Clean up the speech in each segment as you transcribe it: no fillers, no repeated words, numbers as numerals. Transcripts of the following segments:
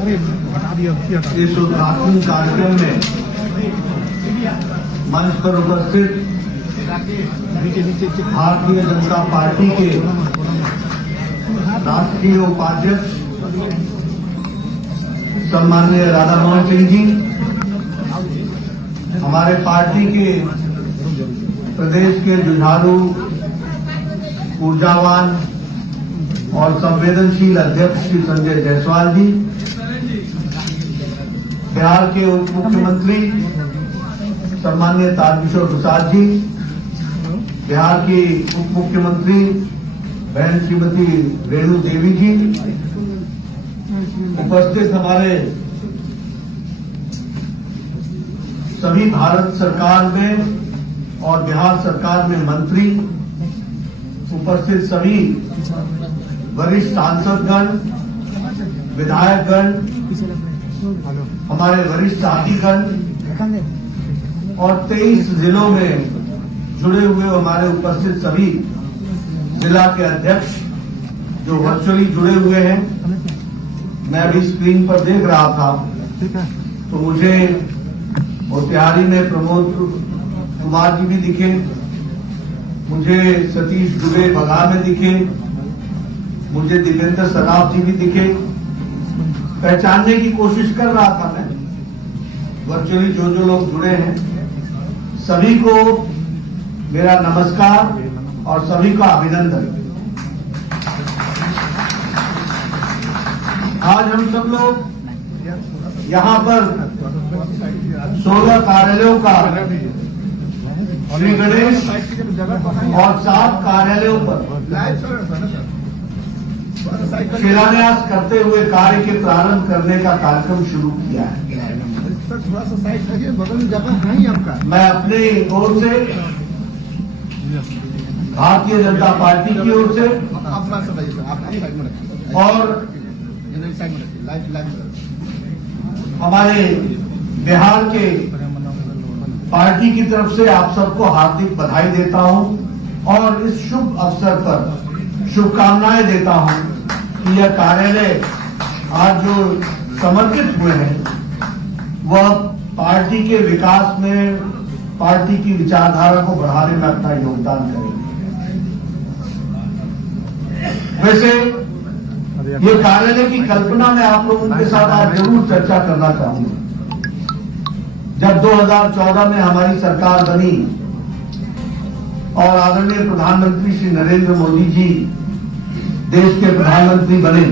इस उद्घाटन कार्यक्रम में मंच पर उपस्थित भारतीय जनता पार्टी के राष्ट्रीय उपाध्यक्ष सम्माननीय राधा मोहन सिंह जी, हमारे पार्टी के प्रदेश के जुझारू, ऊर्जावान और संवेदनशील अध्यक्ष श्री संजय जायसवाल जी, बिहार के उप मुख्यमंत्री सम्माननीय तारकिशोर प्रसाद जी, बिहार की उप मुख्यमंत्री बहन श्रीमती रेणु देवी जी, उपस्थित हमारे सभी भारत सरकार में और बिहार सरकार में मंत्री, उपस्थित सभी वरिष्ठ सांसदगण, विधायकगण, हमारे वरिष्ठ साथीगण और 23 जिलों में जुड़े हुए हमारे उपस्थित सभी जिला के अध्यक्ष जो वर्चुअली जुड़े हुए हैं। मैं अभी स्क्रीन पर देख रहा था तो मुझे मोतिहारी में प्रमोद कुमार जी भी दिखे, मुझे सतीश दुबे बघा में दिखे, मुझे दिवेंद्र सराफ जी भी दिखे। पहचानने की कोशिश कर रहा था मैं, वर्चुअली जो लोग जुड़े हैं सभी को मेरा नमस्कार और सभी का अभिनंदन। आज हम सब लोग यहाँ पर 16 कार्यालयों का श्री गणेश और 7 कार्यालयों पर शिलान्यास करते हुए कार्य के प्रारंभ करने का कार्यक्रम शुरू किया है। थोड़ा सा साइड करिए, बगल में जगह है ही आपका। मैं अपनी ओर से, भारतीय जनता पार्टी की ओर से अपना साइड में रखिए और साइड में रखिए, लाइट हमारे बिहार के पार्टी की तरफ से आप सबको हार्दिक बधाई देता हूं और इस शुभ अवसर पर शुभकामनाएं देता हूं कि यह कार्यालय आज जो समर्पित हुए हैं वह पार्टी के विकास में, पार्टी की विचारधारा को बढ़ाने में अपना योगदान करेंगे। वैसे ये कार्यालय की कल्पना में आप लोगों के साथ आज जरूर चर्चा करना चाहूंगा। जब 2014 में हमारी सरकार बनी और आदरणीय प्रधानमंत्री श्री नरेंद्र मोदी जी देश के प्रधानमंत्री बने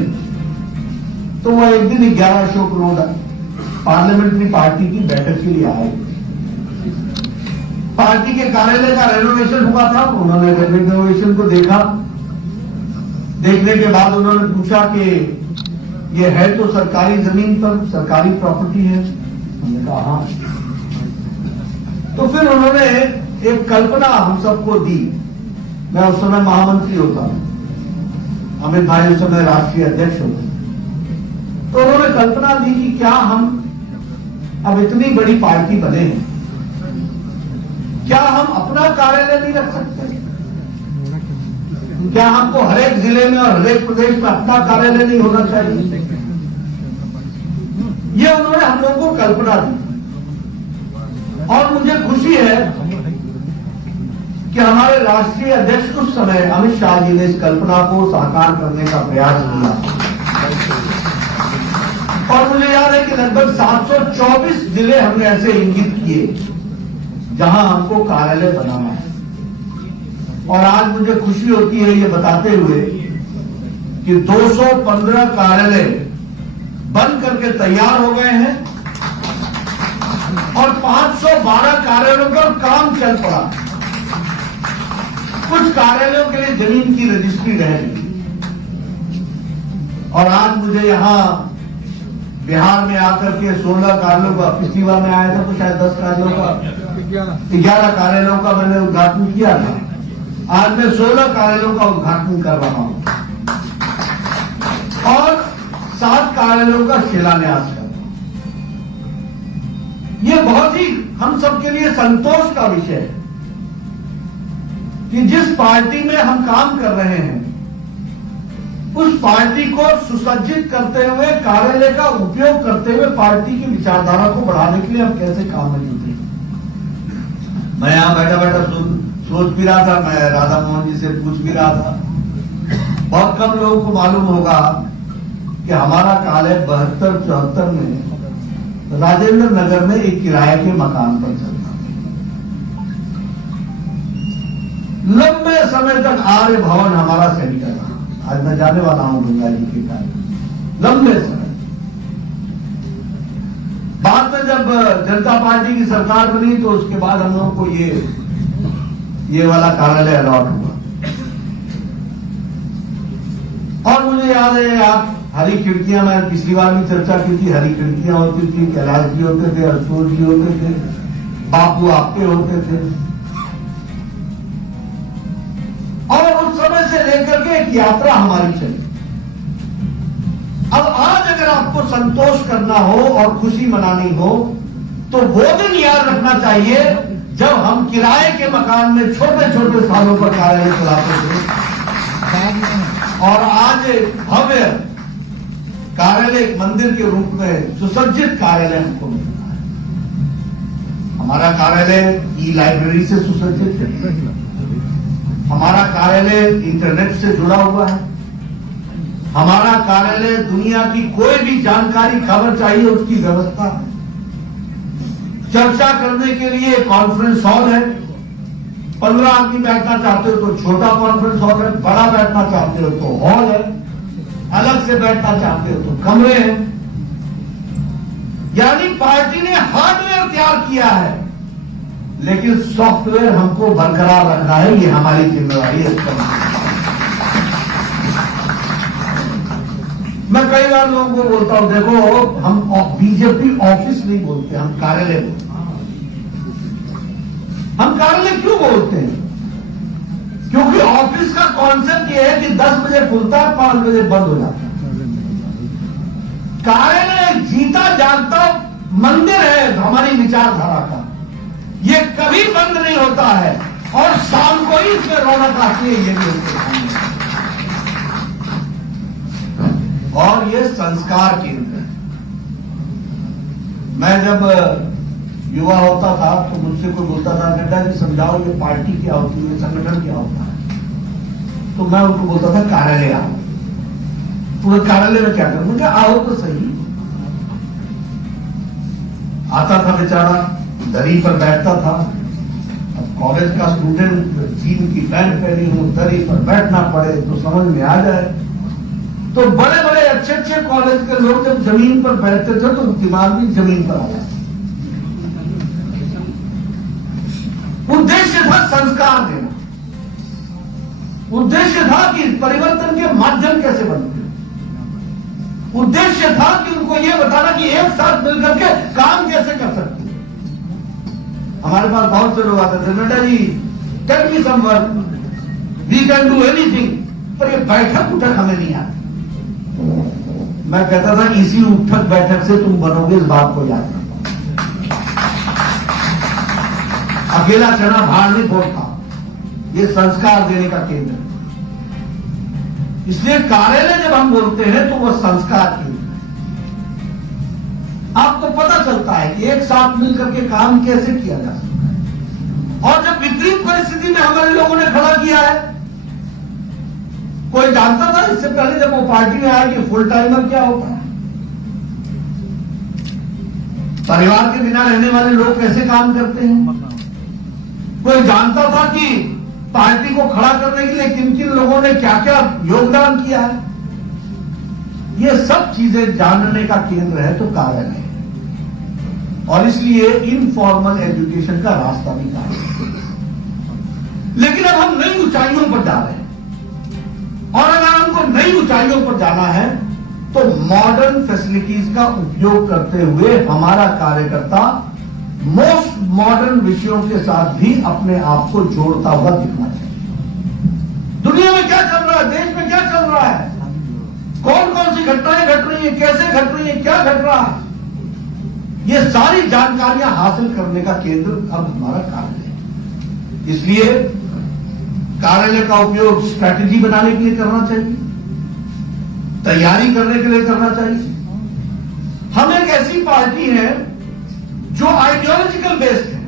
तो वह एक दिन 11 अशोक रोड पार्लियामेंट्री पार्टी की बैठक के लिए आए। पार्टी के कार्यालय का रेनोवेशन हुआ था, उन्होंने रेनोवेशन को देखा। देखने के बाद उन्होंने पूछा कि ये है तो सरकारी जमीन पर, सरकारी प्रॉपर्टी है। हमने कहा हाँ। तो फिर उन्होंने एक कल्पना हम सबको दी। मैं उस समय महामंत्री होता, अमित भाई उस समय राष्ट्रीय अध्यक्ष होते। तो उन्होंने कल्पना दी कि क्या हम अब इतनी बड़ी पार्टी बने हैं, क्या हम अपना कार्यालय नहीं रख सकते? क्या हमको हर एक जिले में और हर एक प्रदेश में अपना कार्यालय नहीं होना चाहिए? ये उन्होंने हम लोगों को कल्पना दी और मुझे खुशी है कि हमारे राष्ट्रीय अध्यक्ष उस समय अमित शाह जी ने इस कल्पना को साकार करने का प्रयास किया और मुझे याद है कि लगभग 724 जिले हमने ऐसे इंगित किए जहां हमको कार्यालय बनाना है। और आज मुझे खुशी होती है ये बताते हुए कि 215 कार्यालय बन करके तैयार हो गए हैं और 512 कार्यालयों पर काम चल पड़ा। कुछ कार्यालयों के लिए जमीन की रजिस्ट्री रह गई और आज मुझे यहां बिहार में आकर के 16 कार्यालयों का, पिछली बार में आया था तो शायद 10 कार्यालयों का, 11 कार्यालयों का मैंने उद्घाटन किया था। आज मैं 16 कार्यालयों का उद्घाटन कर रहा हूं और 7 कार्यालयों का शिलान्यास कर रहा हूं। ये बहुत ही हम सबके लिए संतोष का विषय है कि जिस पार्टी में हम काम कर रहे हैं उस पार्टी को सुसज्जित करते हुए, कार्यालय का उपयोग करते हुए पार्टी की विचारधारा को बढ़ाने के लिए हम कैसे काम में जुटे। मैं यहां बैठा बैठा सोच भी रहा था, मैं राधा मोहन जी से पूछ भी रहा था। बहुत कम लोगों को मालूम होगा कि हमारा कार्यालय 72-74 में राजेंद्र नगर में एक किराए के मकान पर चलता था। लंबे समय तक आर्य भवन हमारा सेंटर रहा। आज मैं जाने वाला हूं गंगा जी के कार्य, लंबे समय। बाद में जब जनता पार्टी की सरकार बनी तो उसके बाद हम लोगों को ये वाला कार्यालय अलॉट हुआ। और मुझे याद है, आप हरी खिड़कियां, मैं पिछली बार भी चर्चा की थी, हरी खिड़कियां होती थी, कैलाश जी होते थे, अशोक जी होते थे, बापू आपके होते थे। और उस समय से लेकर के एक यात्रा हमारी चली। अब आज अगर आपको संतोष करना हो और खुशी मनानी हो तो वो दिन याद रखना चाहिए जब हम किराए के मकान में छोटे छोटे सालों पर कार्यालय चलाते थे और आज भव्य कार्यालय एक मंदिर के रूप में सुसज्जित कार्यालय हमको मिल रहा है। हमारा कार्यालय ई लाइब्रेरी से सुसज्जित है, हमारा कार्यालय इंटरनेट से जुड़ा हुआ है, हमारा कार्यालय दुनिया की कोई भी जानकारी, खबर चाहिए उसकी व्यवस्था है। चर्चा करने के लिए कॉन्फ्रेंस हॉल है, 15 आदमी बैठना चाहते हो तो छोटा कॉन्फ्रेंस हॉल है, बड़ा बैठना चाहते हो तो हॉल है, अलग से बैठना चाहते हो तो कमरे हैं। यानी पार्टी ने हार्डवेयर तैयार किया है, लेकिन सॉफ्टवेयर हमको बरकरार रखना है, ये हमारी जिम्मेवारी है। मैं कई बार लोगों को बोलता हूं, देखो हम बीजेपी ऑफिस नहीं बोलते, हम कार्यालय बोलते हैं। हम कार्यालय क्यों बोलते हैं? क्योंकि ऑफिस का कॉन्सेप्ट यह है कि 10 बजे खुलता है, 5 बजे बंद हो जाता है। कार्यालय एक जीता जागता मंदिर है हमारी विचारधारा का, ये कभी बंद नहीं होता है और शाम को ही इसमें रौनक आती है। ये भी और ये संस्कार केंद्र है। मैं जब युवा होता था तो मुझसे कोई बोलता था, नड्डा जी समझाओ ये पार्टी क्या होती है, संगठन क्या होता है। तो मैं उनको बोलता था कार्यालय आओ। तो कार्यालय में क्या करूं? क्या आओ तो सही। आता था बेचारा, दरी पर बैठता था। अब कॉलेज का स्टूडेंट, जीन की पैंट पहनी हूं, दरी पर बैठना पड़े तो समझ में आ जाए। तो बड़े बड़े अच्छे अच्छे कॉलेज के लोग जब जमीन पर बैठते थे तो दिमाग भी जमीन पर आ जाता। उद्देश्य था संस्कार देना, उद्देश्य था कि परिवर्तन के माध्यम कैसे बनते, उद्देश्य था कि उनको यह बताना कि एक साथ मिलकर के काम कैसे कर सकते। हमारे पास बहुत से लोग आते थे, Nadda ji tell me some work, we can do anything, पर ये बैठक उठक हमें नहीं आती। मैं कहता था इसी उठक बैठक से तुम बनोगे, इस बात को याद रखो। अकेला चना भाड़ नहीं फोड़ता, ये संस्कार देने का केंद्र है। इसलिए कार्यालय जब हम बोलते हैं तो वह संस्कार केंद्र है। आपको पता चलता है कि एक साथ मिलकर के काम कैसे किया जा सकता है। और जब विपरीत परिस्थिति में हमारे लोगों ने खड़ा किया है, कोई जानता था इससे पहले जब वो पार्टी में आया कि फुल टाइमर क्या होता है, परिवार के बिना रहने वाले लोग कैसे काम करते हैं? कोई जानता था कि पार्टी को खड़ा करने के लिए किन किन लोगों ने क्या क्या योगदान किया है? ये सब चीजें जानने का केंद्र है तो कार्यालय है। और इसलिए इनफॉर्मल एजुकेशन का रास्ता भी कार्यालय। लेकिन अब हम नई ऊंचाइयों पर जा रहे हैं, और अगर हमको नई ऊंचाइयों पर जाना है तो मॉडर्न फैसिलिटीज का उपयोग करते हुए हमारा कार्यकर्ता मोस्ट मॉडर्न विषयों के साथ भी अपने आप को जोड़ता हुआ दिखना चाहिए। दुनिया में क्या चल रहा है, देश में क्या चल रहा है, कौन कौन सी घटनाएं घट रही है, कैसे घट रही है, क्या घट रहा है, ये सारी जानकारियां हासिल करने का केंद्र अब हमारा कार्यालय है। इसलिए कार्यालय का उपयोग स्ट्रैटेजी बनाने के लिए करना चाहिए, तैयारी करने के लिए करना चाहिए। हम एक ऐसी पार्टी है जो आइडियोलॉजिकल बेस्ड है,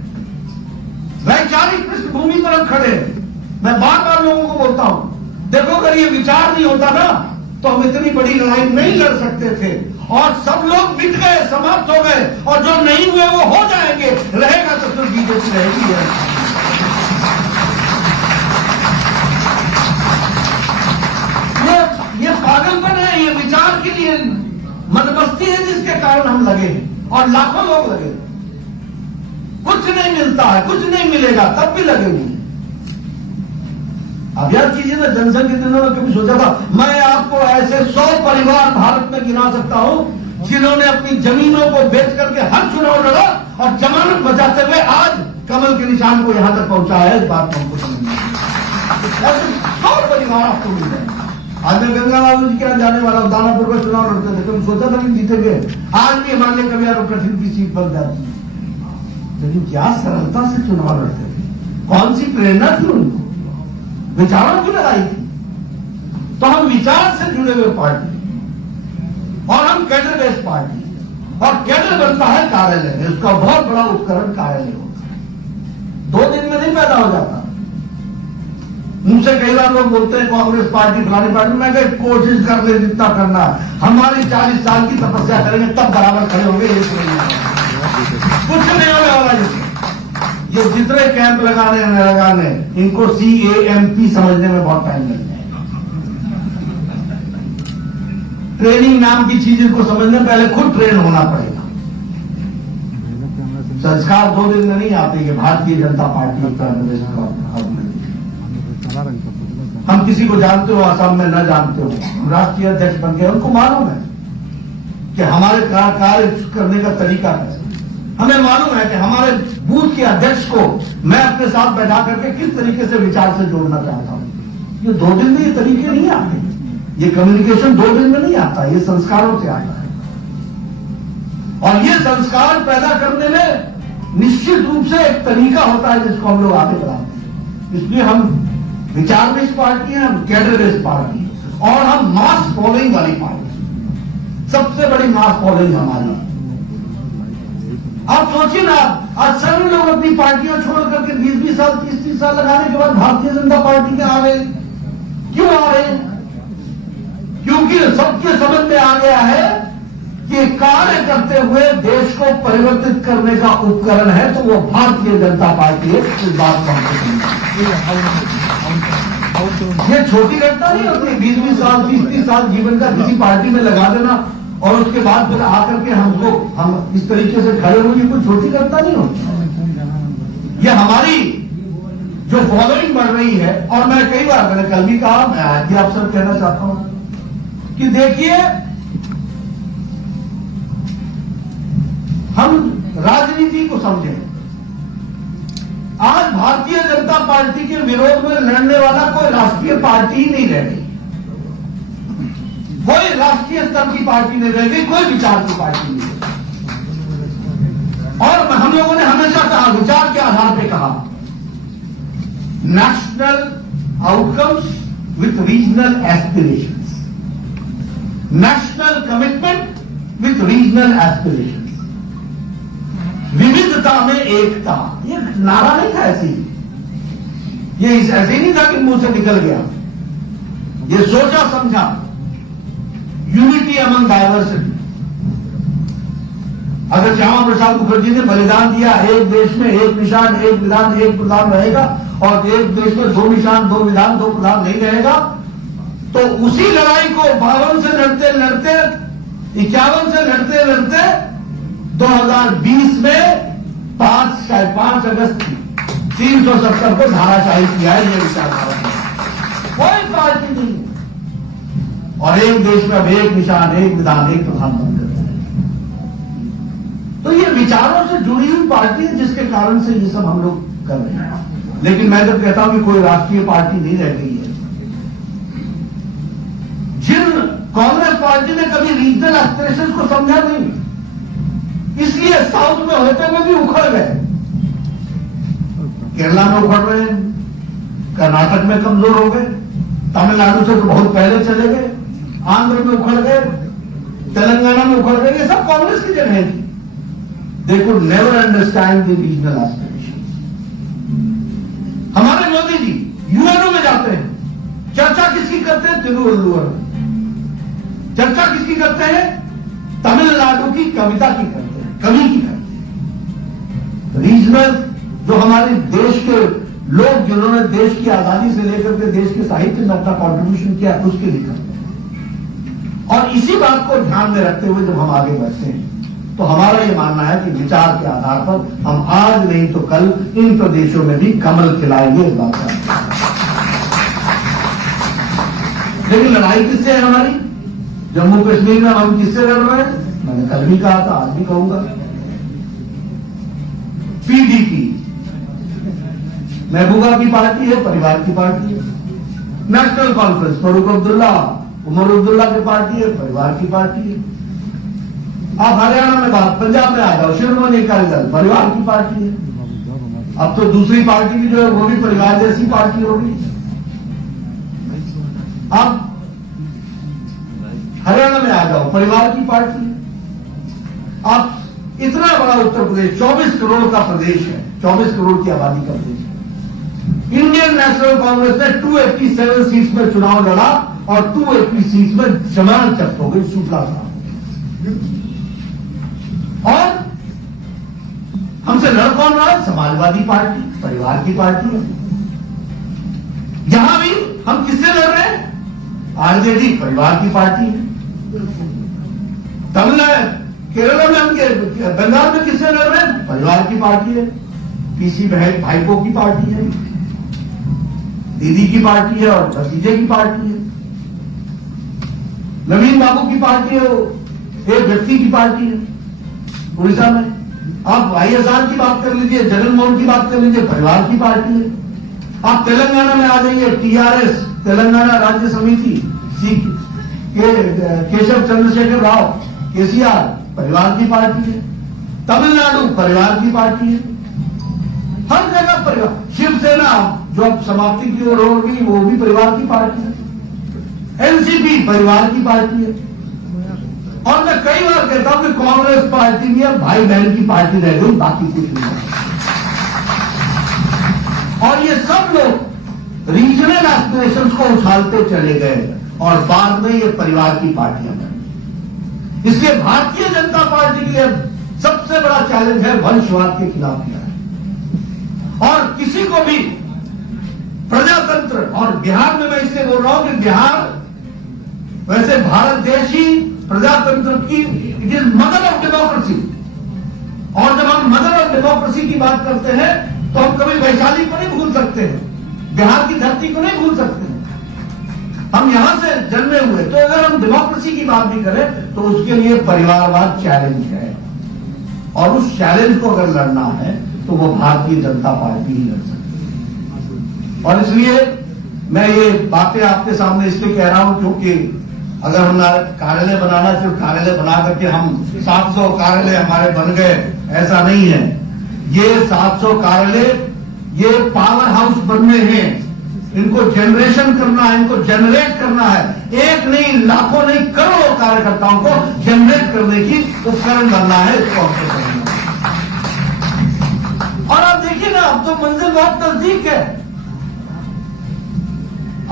वैचारिक पृष्ठभूमि पर हम खड़े हैं। मैं बार बार लोगों को बोलता हूं, देखो अगर ये विचार नहीं होता ना तो हम इतनी बड़ी लड़ाई नहीं लड़ सकते थे, और सब लोग मिट गए, समाप्त हो गए, और जो नहीं हुए वो हो जाएंगे। रहेगा तो सिर्फ बीजेपी रहेगी। ये पागलपन है, ये विचार के लिए मदमस्ती है जिसके कारण हम लगे हैं, और लाखों लोग लगे। कुछ नहीं मिलता है, कुछ नहीं मिलेगा, तब भी लगे हुए। अब यार कीजिए ना, जनसंघ के दिनों में कभी सोचा था? मैं आपको ऐसे 100 परिवार भारत में गिना सकता हूं जिन्होंने अपनी जमीनों को बेच करके हर चुनाव लड़ा और जमानत बचाते हुए आज कमल के निशान को यहां तक पहुंचाया है। इस बात को हमको समझना है। ऐसे 100 परिवार आपको मिल जाए। आज मैं गंगा बाबू जी के यहाँ जाने वाला हूं, दानापुर का चुनाव लड़ते थे, कभी सोचा था कि जीतेंगे? आज भी हमारे लिए कभी यार कठिन की सीट बन जाती है, लेकिन क्या सरलता से चुनाव लड़ते थे। कौन सी प्रेरणा थी उनको? विचारों की लड़ाई थी। तो हम विचार से जुड़े हुए पार्टी, और हम कैडर बेस्ड पार्टी, और कैडर बनता है कार्यालय में। उसका बहुत बड़ा उपकरण कार्यालय होता है, 2 दिन में नहीं पैदा हो जाता। मुझसे कई बार लोग बोलते हैं कांग्रेस पार्टी फलानी पार्टी, मैं कहीं कोशिश कर ले जितना करना, हमारी 40 साल की तपस्या करेंगे तब बराबर खड़े होंगे। कुछ नहीं होने वाला। ये जितने कैंप लगाने इनको CAMP समझने में बहुत टाइम लग जाएगा। ट्रेनिंग नाम की चीज इनको समझने पहले खुद ट्रेन होना पड़ेगा। संस्कार 2 दिन में नहीं आते कि भारतीय जनता पार्टी उत्तर प्रदेश का। हम किसी को जानते हो आसाम में, न जानते हो, राष्ट्रीय अध्यक्ष बन गए, उनको मालूम है कि हमारे कार्य करने का तरीका है। हमें मालूम है कि हमारे बूथ के अध्यक्ष को मैं अपने साथ बैठा करके किस तरीके से विचार से जोड़ना चाहता हूं। ये 2 दिन में ये तरीके नहीं आते, ये कम्युनिकेशन 2 दिन में नहीं आता, ये संस्कारों से आता है। और ये संस्कार पैदा करने में निश्चित रूप से एक तरीका होता है जिसको हम लोग आगे बढ़ाते हैं। इसलिए हम विचार बेस्ड पार्टी है, हम कैडर बेस्ड पार्टी, और हम मास फॉलोइंग वाली पार्टी। सबसे बड़ी मास फॉलोइंग हमारी। आप सोचिए ना, आज सभी लोग अपनी पार्टियां छोड़ करके 20-20 साल 30-30 साल लगाने के बाद भारतीय जनता पार्टी में आ रहे। क्यों आ रहे? क्योंकि सबके समझ में आ गया है कि कार्य करते हुए देश को परिवर्तित करने का उपकरण है तो वो भारतीय जनता पार्टी है। इस बात को ये छोटी घटना नहीं होती। 20-20 साल 30-30 साल जीवन का किसी पार्टी में लगा देना और उसके बाद फिर आकर के हम इस तरीके से खड़े होंगे, कोई छोटी घटना नहीं होती। ये हमारी जो फॉलोइंग बढ़ रही है। और मैं कई बार, मैंने कल भी कहा, मैं आज भी आपसे कहना चाहता हूं कि देखिए, हम राजनीति को समझें। आज भारतीय जनता पार्टी के विरोध में लड़ने वाला कोई राष्ट्रीय पार्टी ही नहीं रह गई, कोई राष्ट्रीय स्तर की पार्टी नहीं रह गई, कोई विचार की पार्टी नहीं रह गई। और हम लोगों ने हमेशा कहा, विचार के आधार पर कहा, national outcomes with regional aspirations, national commitment with regional aspirations, विविधता में एकता। ये नारा नहीं था ऐसे ही, ये ऐसे ही नहीं था कि मुंह से निकल गया, ये सोचा समझा। Unity among diversity. अगर श्यामा प्रसाद मुखर्जी ने बलिदान दिया, एक देश में एक निशान, एक विधान, एक प्रधान रहेगा, और एक देश में 2 निशान, 2 विधान, 2 प्रधान नहीं रहेगा, तो उसी लड़ाई को 52 से लड़ते लड़ते, 51 से लड़ते लड़ते 2020 में 5 अगस्त 370 को धाराशाही किया है। ये विचारधारा कोई पार्टी नहीं, और एक देश में अब एक निशान, एक विधान, एक प्रधानमंत्री। तो ये विचारों से जुड़ी हुई पार्टी है जिसके कारण से ये सब हम लोग कर रहे हैं। लेकिन मैं जब कहता हूं कि कोई राष्ट्रीय पार्टी नहीं रह गई है, जिन कांग्रेस पार्टी ने कभी रीजनल एस्पिरेशंस को समझा नहीं, इसलिए साउथ में होते हुए भी उखड़ गए। केरला में उखड़ रहे हैं, कर्नाटक में कमजोर हो गए, तमिलनाडु से तो बहुत पहले चले गए, आंध्र में उखड़ गए, तेलंगाना में उखड़ गए, ये सब कांग्रेस की जगह थी। They could never understand the regional aspiration. हमारे मोदी जी यूएनओ में जाते हैं, चर्चा किसकी करते हैं? तिरुवल्लुवर में। चर्चा किसकी करते हैं? तमिलनाडु की कविता की करते हैं, कवि की करते हैं। रीजनल जो हमारे देश के लोग जिन्होंने देश की आजादी से लेकर के देश के साहित्य में अपना कॉन्ट्रीब्यूशन किया, उसके लिए करते हैं। और इसी बात को ध्यान में रखते हुए जब हम आगे बढ़ते हैं तो हमारा यह मानना है कि विचार के आधार पर हम आज नहीं तो कल इन प्रदेशों में भी कमल खिलाएंगे, इस बात का। लेकिन लड़ाई किससे है हमारी? जम्मू कश्मीर में हम किससे लड़ रहे हैं? मैंने कल भी कहा था, आज भी कहूंगा, पीडीपी महबूबा की पार्टी है, परिवार की पार्टी है। नेशनल कॉन्फ्रेंस फारूक अब्दुल्ला, उमर अब्दुल्ला की पार्टी है, परिवार की पार्टी है। आप हरियाणा में बात, पंजाब में आ जाओ, शिरोमणि अकाली दल परिवार की पार्टी है। अब तो दूसरी पार्टी भी जो है वो भी परिवार जैसी पार्टी होगी। अब हरियाणा में आ जाओ, परिवार की पार्टी है। अब इतना बड़ा उत्तर प्रदेश 24 करोड़ का प्रदेश है, 24 करोड़ की आबादी का प्रदेश है। इंडियन नेशनल कांग्रेस ने 287 सीट्स में चुनाव लड़ा और 280 सीट्स में जमानत जब्त हो गई, शुक्ला साहब। और हमसे लड़ कौन रहा है? समाजवादी पार्टी, परिवार की पार्टी है। यहां भी हम किससे लड़ रहे हैं? आरजेडी, परिवार की पार्टी है। तमिलनाडु, केरला में हम, बंगाल में किससे लड़ रहे हैं? परिवार की पार्टी है। पीसी बहन भाईपों की पार्टी है, दीदी की पार्टी है और भतीजे की पार्टी है। नवीन बाबू की पार्टी है, एक व्यक्ति की पार्टी है। उड़ीसा में आप वाईएसआर की बात कर लीजिए, जगन मोहन की बात कर लीजिए, परिवार की पार्टी है। आप तेलंगाना में आ जाइए, टीआरएस, तेलंगाना राज्य समिति, केशव चंद्रशेखर राव, केसीआर, परिवार की पार्टी है। तमिलनाडु, परिवार की पार्टी है। हर जगह परिवार। शिवसेना जो अब समाप्ति की ओर हो गई, वो भी परिवार की पार्टी है। एनसीपी, परिवार की पार्टी है। और मैं कई बार कहता हूं कि कांग्रेस पार्टी भी अब भाई बहन की पार्टी रह गई, बाकी कुछ नहीं। और ये सब लोग रीजनल एस्पिरेशंस को उछालते चले गए और बाद में ये परिवार की पार्टियां बनी। इसलिए भारतीय जनता पार्टी के लिए सबसे बड़ा चैलेंज है वंशवाद के खिलाफ लड़ाई। और किसी को भी प्रजातंत्र, और बिहार में मैं इसलिए बोल रहा हूं कि बिहार वैसे भारत देश ही प्रजातंत्र की, it is mother of democracy. और जब हम मदर ऑफ डेमोक्रेसी की बात करते हैं तो हम कभी वैशाली को नहीं भूल सकते हैं, बिहार की धरती को नहीं भूल सकते हैं। हम यहां से जन्मे हुए, तो अगर हम डेमोक्रेसी की बात भी करें तो उसके लिए परिवारवाद चैलेंज है। और उस चैलेंज को अगर लड़ना है तो वो भारतीय जनता पार्टी ही लड़ सकती है। और इसलिए मैं ये बातें आपके सामने इसलिए कह रहा हूं क्योंकि अगर हम कार्यालय बनाना, सिर्फ कार्यालय बना करके हम 700 कार्यालय हमारे बन गए, ऐसा नहीं है। ये 700 कार्यालय ये पावर हाउस बनने हैं, इनको जनरेशन करना है, इनको जनरेट करना है। एक नहीं, लाखों नहीं, करोड़ों कार्यकर्ताओं को जनरेट करने की उपकरण बनना है, इसको हमको करना है। और आप देखिए ना, अब तो मंजिल बहुत नजदीक है।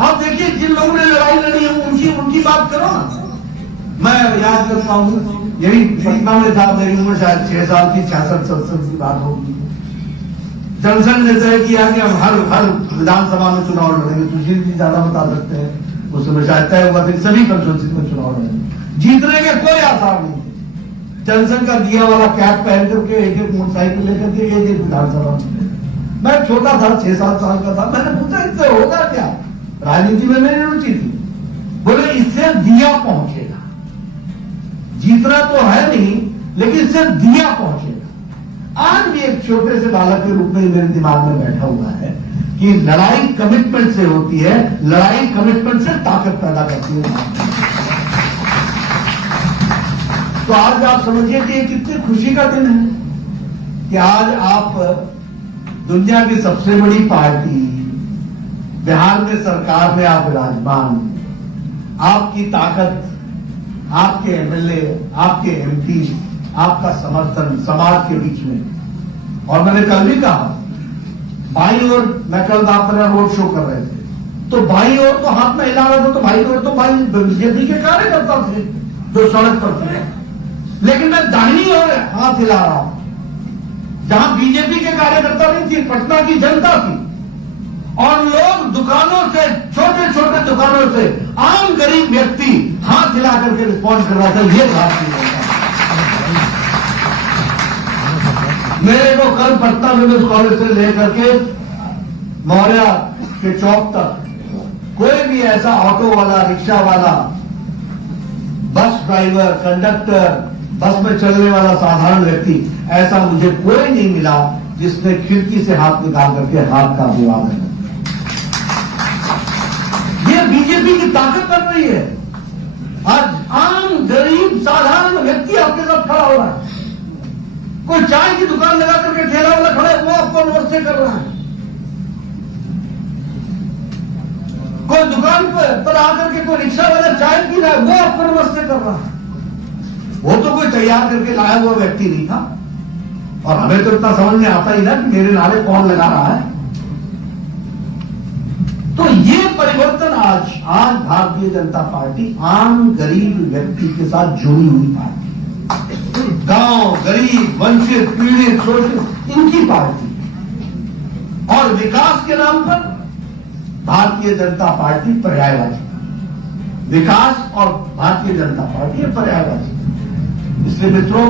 आप देखिए जिन लोगों ने लड़ाई लड़ी है उनकी बात करो ना। मैं याद करता हूं, यही पटना में था, मेरी उम्र शायद 6 साल की, 66-67 की बात होगी। जनसंघ ने तय किया कि हम हर विधानसभा में चुनाव लड़ेंगे। सुशील जी ज्यादा बता सकते हैं, उस समय शायद तय हुआ था सभी कंस्टिट्यूंसी में चुनाव लड़ेंगे। जीतने के कोई आसार नहीं थे। जनसंघ का दिया वाला कैप पहन करके एक मोटरसाइकिल लेकर के एक विधानसभा में, मैं छोटा था, 6-7 साल का था। मैंने पूछा इससे होगा क्या? राजनीति में मेरी रुचि थी। बोले इससे दिया पहुंचेगा, जीतना तो है नहीं लेकिन इससे दिया पहुंचेगा। आज भी एक छोटे से बालक के रूप में मेरे दिमाग में बैठा हुआ है कि लड़ाई कमिटमेंट से होती है, लड़ाई कमिटमेंट से ताकत पैदा करती है। तो आज आप समझिए कि कितनी खुशी का दिन है कि आज आप दुनिया की सबसे बड़ी पार्टी बिहार में सरकार में आप विराजमान, आपकी ताकत, आपके एमएलए, आपके एमपी, आपका समर्थन समाज के बीच में। और मैंने कल भी कहा, बाई ओर मैं कल अपना रोड शो कर रहे थे तो बाई ओर तो हाथ में हिला रहा था, तो बाई ओर तो भाई बीजेपी के कार्यकर्ता थे जो सड़क पर थे, लेकिन मैं दाहिनी ओर हाथ हिला रहा हूं जहां बीजेपी के कार्यकर्ता नहीं थी, पटना की जनता थी। और लोग दुकानों से, छोटे छोटे दुकानों से आम गरीब व्यक्ति हाथ हिला करके रिस्पॉन्ड कर रहा था। ये भारतीय जनता। मेरे को कल पटना विमेंस कॉलेज से लेकर के मौर्या के चौक तक कोई भी ऐसा ऑटो वाला, रिक्शा वाला, बस ड्राइवर, कंडक्टर, बस में चलने वाला साधारण व्यक्ति, ऐसा मुझे कोई नहीं मिला जिसने खिड़की से हाथ निकाल करके हाथ का अभिवादन किया। ये बीजेपी की ताकत बन रही है। आज आम गरीब साधारण व्यक्ति आपके साथ खड़ा हो रहा है। कोई चाय की दुकान लगा करके ठेला वाला खड़ा है, वो आपको नमस्ते कर रहा है। कोई दुकान पर आकर के कोई रिक्शा वाला चाय पी रहा है, वो आपको नमस्ते कर रहा है। वो तो कोई तैयार करके लाया हुआ व्यक्ति नहीं था। और हमें तो इतना समझ में आता ही ना कि मेरे नारे कौन लगा रहा है। तो ये परिवर्तन आज भारतीय जनता पार्टी आम गरीब व्यक्ति के साथ जुड़ी हुई पार्टी, गांव, गरीब, वंचित, पीड़ित, शोषित, इनकी पार्टी। और विकास के नाम पर भारतीय जनता पार्टी पर्यायवादी। विकास और भारतीय जनता पार्टी पर्यायवादी। इसलिए मित्रों,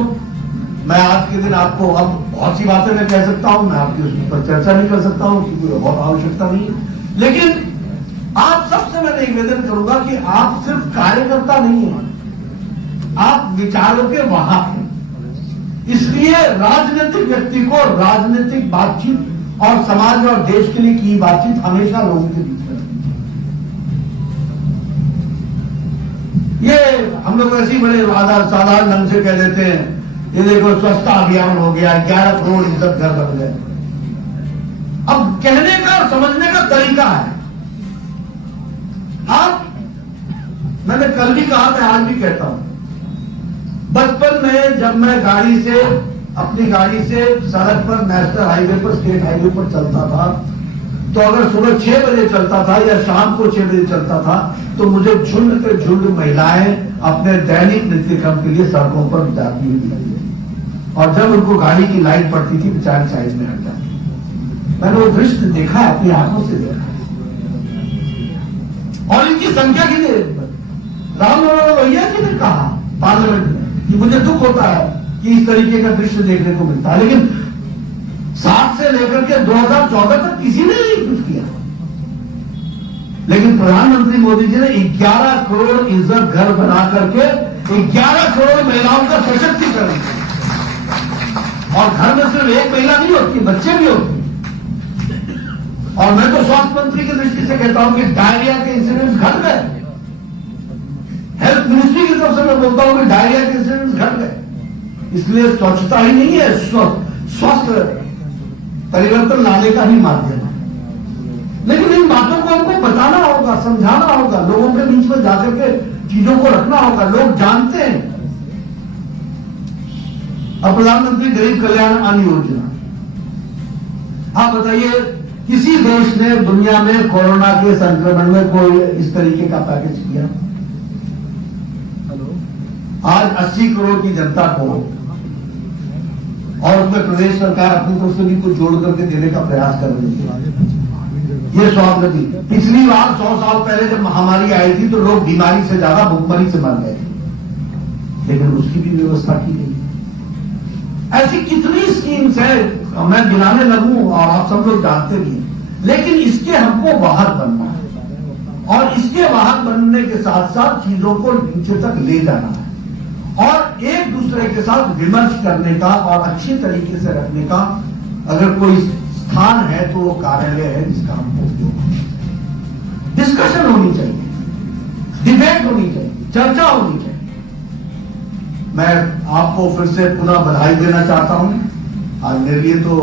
मैं आज के दिन आपको, अब बहुत सी बातें मैं कह सकता हूं, मैं आपकी उस पर चर्चा नहीं कर सकता हूं क्योंकि बहुत आवश्यकता नहीं है। लेकिन आप सबसे मैं निवेदन करूंगा कि आप सिर्फ कार्यकर्ता नहीं हैं, आप विचारों के वाहक हैं। इसलिए राजनीतिक व्यक्ति को राजनीतिक बातचीत और समाज और देश के लिए की बातचीत हमेशा लोगों के बीच में। ये हम लोग ऐसे ही बड़े साधारण ढंग से कह देते हैं, ये देखो स्वच्छता अभियान हो गया, 11 करोड़ इज्जत घर बन गए। अब कहने का और समझने का तरीका है। आप, मैंने कल भी कहा, मैं आज भी कहता हूं, बचपन में जब मैं गाड़ी से, अपनी गाड़ी से सड़क पर, नेशनल हाईवे पर, स्टेट हाईवे पर चलता था, तो अगर सुबह 6 बजे चलता था या शाम को 6 बजे चलता था, तो मुझे झुंड से झुंड महिलाएं अपने दैनिक नित्यक्रम के लिए सड़कों पर जाती हुई दिखाई। और जब उनको गाड़ी की लाइट पड़ती थी, बेचारी साइड में हट जाती। मैंने वो दृश्य देखा, अपनी आंखों से देखा। और इनकी संख्या की राम भैया जी ने कहा पार्लियामेंट में कि मुझे दुख होता है कि इस तरीके का दृश्य देखने को मिलता है, लेकिन 60 से लेकर के 2014 तक किसी ने नहीं कुछ किया। लेकिन प्रधानमंत्री मोदी जी ने 11 करोड़ इज्जत घर बना करके 11 करोड़ महिलाओं का सशक्तिकरण किया। और घर में सिर्फ एक महिला नहीं होती, बच्चे भी होते। और मैं तो स्वास्थ्य मंत्री की दृष्टि से कहता हूं कि डायरिया के इंसिडेंट्स घट गए। हेल्थ मिनिस्ट्री की तरफ से मैं बोलता हूं कि डायरिया के इंसिडेंट्स घट गए। इसलिए स्वच्छता ही नहीं है, स्वस्थ परिवर्तन लाने का ही माध्यम है। लेकिन इन बातों को हमको बताना होगा, समझाना होगा, लोगों के बीच में जाकर के चीजों को रखना होगा। लोग जानते हैं। अब प्रधानमंत्री गरीब कल्याण अन्न योजना, आप बताइए, किसी देश ने दुनिया में कोरोना के संक्रमण में कोई इस तरीके का पैकेज किया? आज 80 करोड़ की जनता को, और उसमें प्रदेश सरकार अपनी तरफ से भी कुछ जोड़ करके देने का प्रयास कर रही है। ये स्वावलंबी, पिछली बार 100 साल पहले जब महामारी आई थी तो लोग बीमारी से ज्यादा भूखमरी से मर गए थे, लेकिन उसकी भी व्यवस्था की गई। ऐसी कितनी स्कीम्स है, मैं गिनाने लगूं और आप सब लोग जानते भी हैं। लेकिन इसके हमको वाहक बनना है, और इसके वाहक बनने के साथ साथ चीजों को नीचे तक ले जाना है, और एक दूसरे के साथ विमर्श करने का और अच्छी तरीके से रखने का अगर कोई स्थान है तो वो कार्यालय है जिसका हमको उपयोग। डिस्कशन होनी चाहिए, डिबेट होनी चाहिए, चर्चा होनी चाहिए। मैं आपको फिर से पुनः बधाई देना चाहता हूं। आज मेरे लिए तो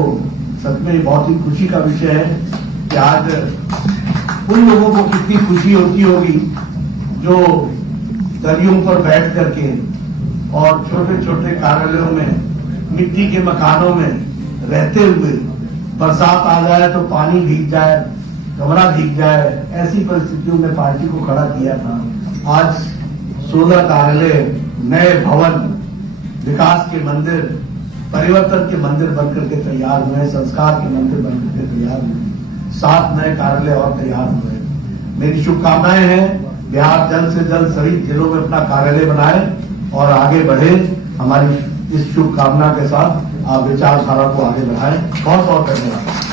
सच में बहुत ही खुशी का विषय है कि आज उन लोगों को कितनी खुशी होती होगी जो दरियों पर बैठ करके और छोटे छोटे कार्यालयों में मिट्टी के मकानों में रहते हुए बरसात आ जाए तो पानी भीग जाए, कमरा भीग जाए, ऐसी परिस्थितियों में पार्टी को खड़ा किया था। आज 16 कार्यालय, नए भवन, विकास के मंदिर, परिवर्तन के मंदिर बनकर के तैयार हुए, संस्कार के मंदिर बनकर के तैयार हुए, 7 नए कार्यालय और तैयार हुए। मेरी शुभकामनाएं हैं, बिहार जल्द से जल्द सभी जिलों में अपना कार्यालय बनाए और आगे बढ़े। हमारी इस शुभकामना के साथ आप विचारधारा को आगे बढ़ाएं। बहुत बहुत धन्यवाद।